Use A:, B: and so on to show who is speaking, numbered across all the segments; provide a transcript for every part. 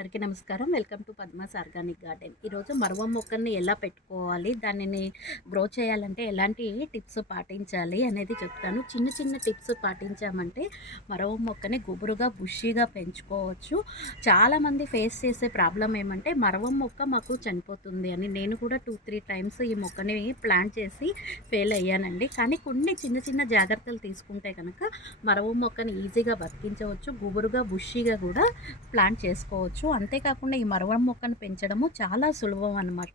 A: అందరికీ నమస్కారం. Welcome to Padma's organic garden. ఈరోజు మరువ మొక్కల్ని ఎలా పెట్టుకోవాలి దానిని గ్రో చేయాలంటే ఎలాంటి టిప్స్ పాటించాలి అనేది చెప్తాను. చిన్న చిన్న టిప్స్ పాటించామంటే మరవ మొక్కని గుబురుగా బుషిగా పెంచుకోవచ్చు. చాలామంది ఫేస్ చేసే ప్రాబ్లం ఏమంటే మరవ మొక్క మాకు చనిపోతుంది అని. నేను కూడా టూ త్రీ టైమ్స్ ఈ మొక్కని ప్లాంట్ చేసి ఫెయిల్ అయ్యానండి. కానీ కొన్ని చిన్న చిన్న జాగ్రత్తలు తీసుకుంటే కనుక మరవ మొక్కని ఈజీగా బతికించవచ్చు గుబురుగా బుషిగా కూడా ప్లాంట్ చేసుకోవచ్చు. అంతేకాకుండా ఈ మరవడం మొక్కను పెంచడము చాలా సులభం అనమాట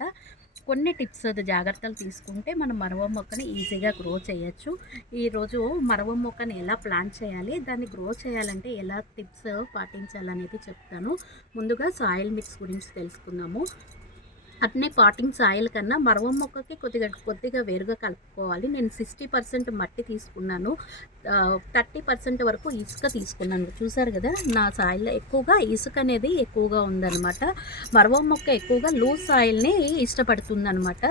A: కొన్ని టిప్స్ జాగ్రత్తలు తీసుకుంటే మనం మరవ మొక్కని ఈజీగా గ్రో చేయొచ్చు. ఈరోజు మరవ మొక్కని ఎలా ప్లాంట్ చేయాలి దాన్ని గ్రో చేయాలంటే ఎలా టిప్స్ పాటించాలనేది చెప్తాను. ముందుగా సాయిల్ మిక్స్ గురించి తెలుసుకుందాము. అట్నే పాటింగ్ సాయిల్ కన్నా మరవం మొక్కకి కొద్దిగా కొద్దిగా వేరుగా కలుపుకోవాలి. నేను సిక్స్టీ పర్సెంట్ మట్టి తీసుకున్నాను. థర్టీ పర్సెంట్ వరకు ఇసుక తీసుకున్నాను. చూసారు కదా నా సాయిల్లో ఎక్కువగా ఇసుక అనేది ఎక్కువగా ఉందన్నమాట. మరవం మొక్క ఎక్కువగా లూజ్ సాయిల్ని ఇష్టపడుతుందన్నమాట.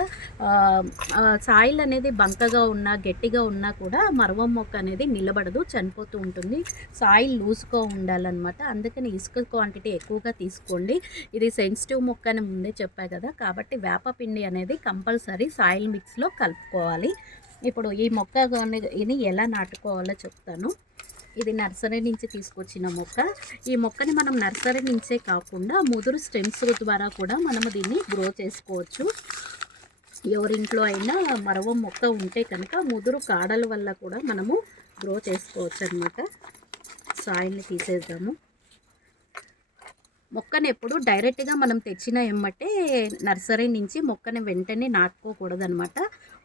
A: సాయిల్ అనేది బంకగా ఉన్నా గట్టిగా ఉన్నా కూడా మరవం మొక్క అనేది నిలబడదు చనిపోతూ ఉంటుంది. సాయిల్ లూజ్గా ఉండాలన్నమాట. అందుకని ఇసుక క్వాంటిటీ ఎక్కువగా తీసుకోండి. ఇది సెన్సిటివ్ మొక్క అని ముందే చెప్పా కదా కాబట్టి వేపపిండి అనేది కంపల్సరీ సాయిల్ మిక్స్లో కలుపుకోవాలి. ఇప్పుడు ఈ మొక్క ఇది ఎలా నాటుకోవాలో చెప్తాను. ఇది నర్సరీ నుంచి తీసుకొచ్చిన మొక్క. ఈ మొక్కని మనం నర్సరీ నుంచే కాకుండా ముదురు స్టెమ్స్ ద్వారా కూడా మనము దీన్ని గ్రో చేసుకోవచ్చు. ఎవరింట్లో అయినా మరవ మొక్క ఉంటే కనుక ముదురు కాడల వల్ల కూడా మనము గ్రో చేసుకోవచ్చు అనమాట సాయిల్ని తీసేద్దాము. మొక్కను ఎప్పుడు డైరెక్ట్గా మనం తెచ్చిన ఎమ్మటే నర్సరీ నుంచి మొక్కని వెంటనే నాటుకోకూడదనమాట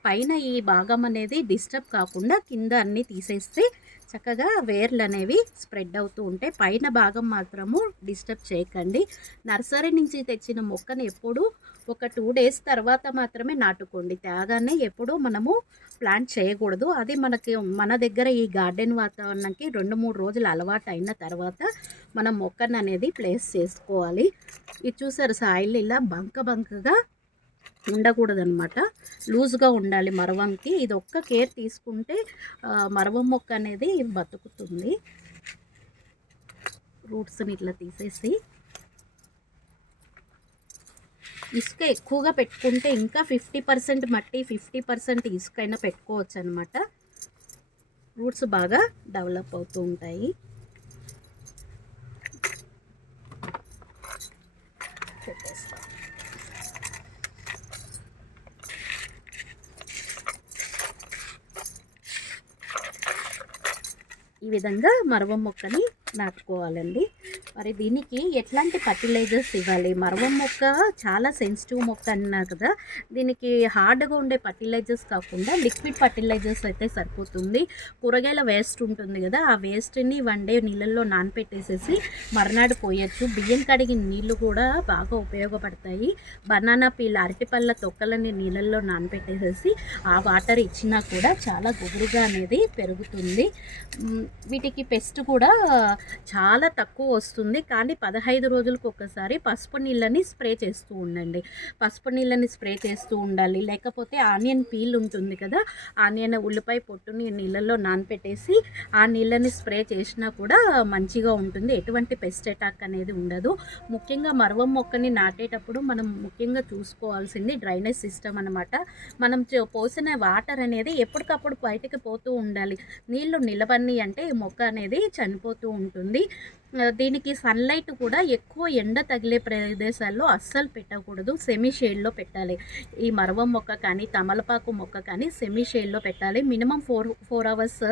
A: పైన ఈ భాగం అనేది డిస్టర్బ్ కాకుండా కింద అన్నీ తీసేస్తే చక్కగా వేర్లు అనేవి స్ప్రెడ్ అవుతూ ఉంటాయి. పైన భాగం మాత్రము డిస్టర్బ్ చేయకండి. నర్సరీ నుంచి తెచ్చిన మొక్కను ఎప్పుడు ఒక టూ డేస్ తర్వాత మాత్రమే నాటుకోండి. తేగానే ఎప్పుడూ మనము ప్లాంట్ చేయకూడదు. అది మనకి మన దగ్గర ఈ గార్డెన్ వాతావరణంకి రెండు మూడు రోజులు అలవాటు అయిన తర్వాత మనం మొక్కను అనేది ప్లేస్ చేసుకోవాలి. ఇది చూసారు సాయిల్ ఇలా బంక బంకగా ఉండకూడదనమాట లూజ్గా ఉండాలి మరవంకి. ఇది ఒక్క కేర్ తీసుకుంటే మరవం మొక్క అనేది బతుకుతుంది. రూట్స్ని ఇట్లా తీసేసి. ఇసుక ఎక్కువగా పెట్టుకుంటే ఇంకా ఫిఫ్టీ పర్సెంట్ మట్టి ఫిఫ్టీ పర్సెంట్ ఇసుక అయినా పెట్టుకోవచ్చు అనమాట రూట్స్ బాగా డెవలప్ అవుతూ ఉంటాయి. ఈ విధంగా మరవ మొక్కని నాటుకోవాలండి. మరి దీనికి ఎట్లాంటి ఫర్టిలైజర్స్ ఇవ్వాలి? మరవం మొక్క చాలా సెన్సిటివ్ మొక్క అన్నారు కదా. దీనికి హార్డ్గా ఉండే ఫర్టిలైజర్స్ కాకుండా లిక్విడ్ ఫర్టిలైజర్స్ అయితే సరిపోతుంది. కూరగాయల వేస్ట్ ఉంటుంది కదా. ఆ వేస్ట్ని వన్ డే నీళ్ళల్లో నానపెట్టేసేసి మర్నాడు పోయచ్చు. బియ్యం కడిగిన నీళ్ళు కూడా బాగా ఉపయోగపడతాయి. బనానా పీల్ అరటిపళ్ళ తొక్కలని నీళ్ళల్లో నానపెట్టేసేసి ఆ వాటర్ ఇచ్చినా కూడా చాలా గుబురుగా అనేది పెరుగుతుంది. వీటికి పెస్ట్ కూడా చాలా తక్కువ వస్తుంది. కానీ పదహైదు రోజులకు ఒకసారి పసుపు నీళ్ళని స్ప్రే చేస్తూ ఉండండి. పసుపు నీళ్ళని స్ప్రే చేస్తూ ఉండాలి. లేకపోతే ఆనియన్ పీల్ ఉంటుంది కదా ఆనియన్ ఉల్లిపాయ పొట్టుని నీళ్ళల్లో నానపెట్టేసి ఆ నీళ్ళని స్ప్రే చేసినా కూడా మంచిగా ఉంటుంది. ఎటువంటి పెస్ట్ అటాక్ అనేది ఉండదు. ముఖ్యంగా మరవం మొక్కని నాటేటప్పుడు మనం ముఖ్యంగా చూసుకోవాల్సింది డ్రైనేజ్ సిస్టమ్ అనమాట మనం పోసిన వాటర్ అనేది ఎప్పటికప్పుడు బయటకు పోతూ ఉండాలి. నీళ్ళు నిలబడి అంటే మొక్క అనేది చనిపోతూ ఉంటుంది. దీనికి సన్లైట్ కూడా ఎక్కువ ఎండ తగిలే ప్రదేశాల్లో అస్సలు పెట్టకూడదు. సెమీ షేడ్లో పెట్టాలి. ఈ మరవ మొక్క కానీ తమలపాకు మొక్క కానీ సెమీ షేడ్లో పెట్టాలి. Minimum four four hours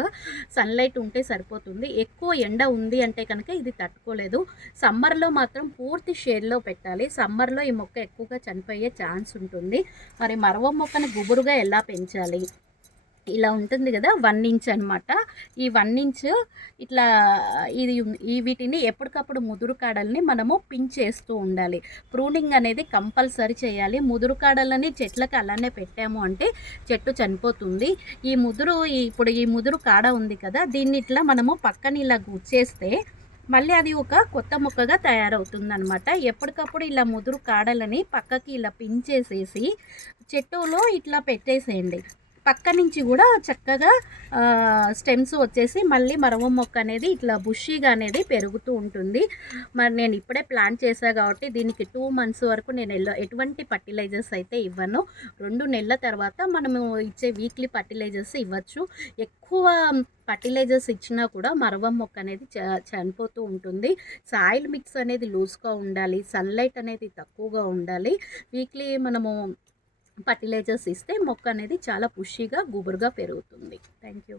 A: sunlight ఉంటే సరిపోతుంది. ఎక్కువ ఎండ ఉంది అంటే కనుక ఇది తట్టుకోలేదు. సమ్మర్లో మాత్రం పూర్తి షేడ్లో పెట్టాలి. సమ్మర్లో ఈ మొక్క ఎక్కువగా చనిపోయే ఛాన్స్ ఉంటుంది. మరి మరవ మొక్కని గుబురుగా ఎలా పెంచాలి? ఇలా ఉంటుంది కదా వన్ ఇంచ్ అనమాట ఈ వన్ ఇంచ్ ఇట్లా ఇది ఈ వీటిని ఎప్పటికప్పుడు ముదురు కాడల్ని మనము పించ్ చేస్తూ ఉండాలి. ప్రూనింగ్ అనేది కంపల్సరీ చేయాలి. ముదురు కాడలని చెట్లకి అలానే పెట్టాము అంటే చెట్టు చనిపోతుంది. ఈ ముదురు ఇప్పుడు ఈ ముదురు కాడ ఉంది కదా దీన్ని ఇట్లా మనము పక్కన ఇలా గుచ్చేస్తే మళ్ళీ అది ఒక కొత్త మొక్కగా తయారవుతుంది అనమాట ఎప్పటికప్పుడు ఇలా ముదురు కాడలని పక్కకి ఇలా పించేసేసి చెట్టులో ఇట్లా పెట్టేసేయండి. పక్క నుంచి కూడా చక్కగా స్టెమ్స్ వచ్చేసి మళ్ళీ మరవ మొక్క అనేది ఇట్లా బుషీగా అనేది పెరుగుతూ ఉంటుంది. మరి నేను ఇప్పుడే ప్లాన్ చేశాను కాబట్టి దీనికి టూ మంత్స్ వరకు నేను ఎల్లో ఎటువంటి ఫర్టిలైజర్స్ అయితే ఇవ్వను. రెండు నెలల తర్వాత మనము ఇచ్చే వీక్లీ ఫర్టిలైజర్స్ ఇవ్వచ్చు. ఎక్కువ ఫర్టిలైజర్స్ ఇచ్చినా కూడా మరవ మొక్క అనేది చ- చనిపోతూ ఉంటుంది. సాయిల్ మిక్స్ అనేది లూజ్గా ఉండాలి సన్లైట్ అనేది తక్కువగా ఉండాలి. వీక్లీ మనము ఫర్టిలైజర్స్ ఇస్తే మొక్క అనేది చాలా పుష్గా గుబురుగా పెరుగుతుంది. Thank you